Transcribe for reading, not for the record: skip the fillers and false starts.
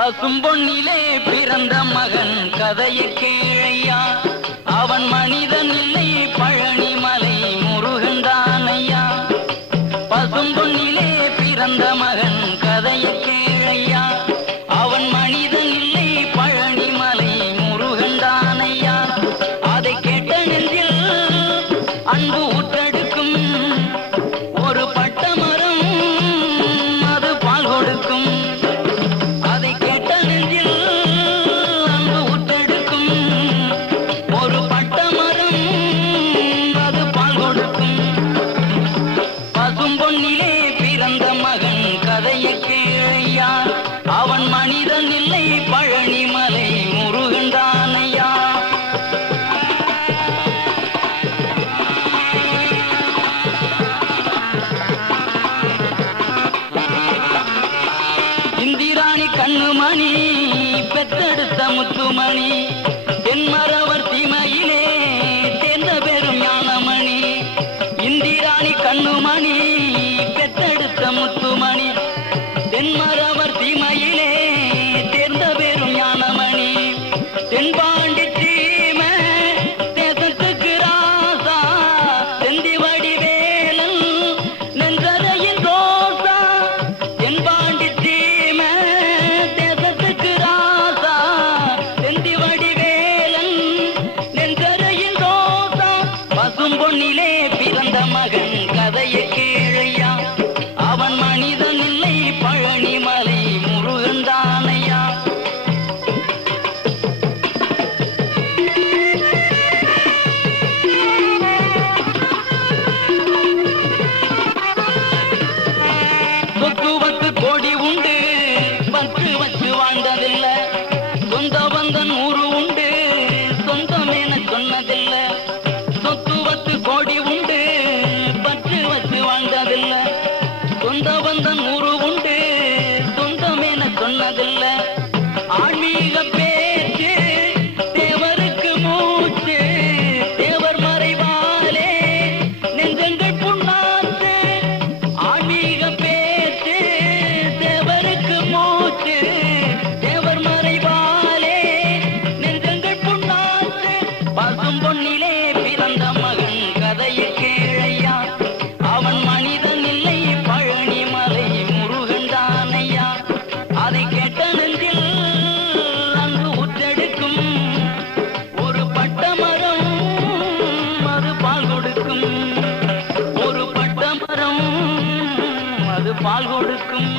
பசும்பொன்னிலே பிறந்த மகன் கதையை கேளையா, அவன் மனிதன் இல்லை பழனிமலை முருகன் தானையா. பசும்பொன்னிலே பிறந்த மகன் கதையை கேளையா, அவன் மனிதன் இல்லை பழனிமலை முருகன் தானையா. அதை கேட்ட நெஞ்சில் அன்பு ஊற்றெடுக்கும் ஒரு பட்ட மரம் அது பால் கொடுக்கும். அதை கேட்ட நெஞ்சில் அன்பு ஊற்றெடுக்கும் ஒரு பட்ட மரம் அது பால் கொடுக்கும். பசும்பொன்னிலே பிறந்த மகன் கதையை கேளையா, அவன் மனிதன் இல்லை பழனிமலை முருகன் தானையா. இந்திராணி கண்ணுமணி பெற்றெடுத்த முத்துமணி, தென்மரவர் தீமையிலே தேர்ந்த பெரும் ஞானமணி. இந்திராணி கண்ணுமணி பெற்றெடுத்த முத்துமணி, தென்மரவர் தீமையிலே தேர்ந்த பெரும் ஞானமணி. தென்பாண்டி தீமை தேசத்துக்கு ராசா, செந்தி வடிவேலன் நெஞ்சரையின் ரோசா. தென்பாண்டி தீமை தேசத்துக்கு ராசா, செந்தி வடிவேலன் நெஞ்சரையின் ரோசா. பசும்பொன்னிலே பிறந்த மகன் கதையை கேளையா, அவன் மனிதன் இல்லை பழனிமலை முருகன் தானையா. சொத்து கோடி உண்டு பத்து வச்சு வாழ்ந்ததில்ல, சொந்த பந்தன் ஊரு உண்டு சொந்தம் என சொன்னதில்ல. சொத்து கோடி உண்டு பத்து வச்சு வாழ்ந்ததில்ல, சொந்த பந்தன் ஊரு உண்டு சொந்தம் என சொன்னதில்ல. ஆன்மீக பேச்சு தேவருக்கு மூச்சு, தேவர் மறைவாலே நெஞ்சங்கள் புண்ணாச்சு. ஆன்மீக பேச்சு தேவருக்கு மூச்சு, தேவர் மறைவாலே நெஞ்சங்கள் புண்ணாச்சு. பசும்பொன்னிலே பிறந்த மகன் கதையை கேளையா, அவன் மனிதன் இல்லை பழனிமலை முருகன் தானையா. அதை கேட்ட நெஞ்சில் அன்பு ஊற்றெடுக்கும் ஒரு பட்ட மரம் அது பால் கொடுக்கும். ஒரு பட்ட மரம் அது பால் கொடுக்கும்.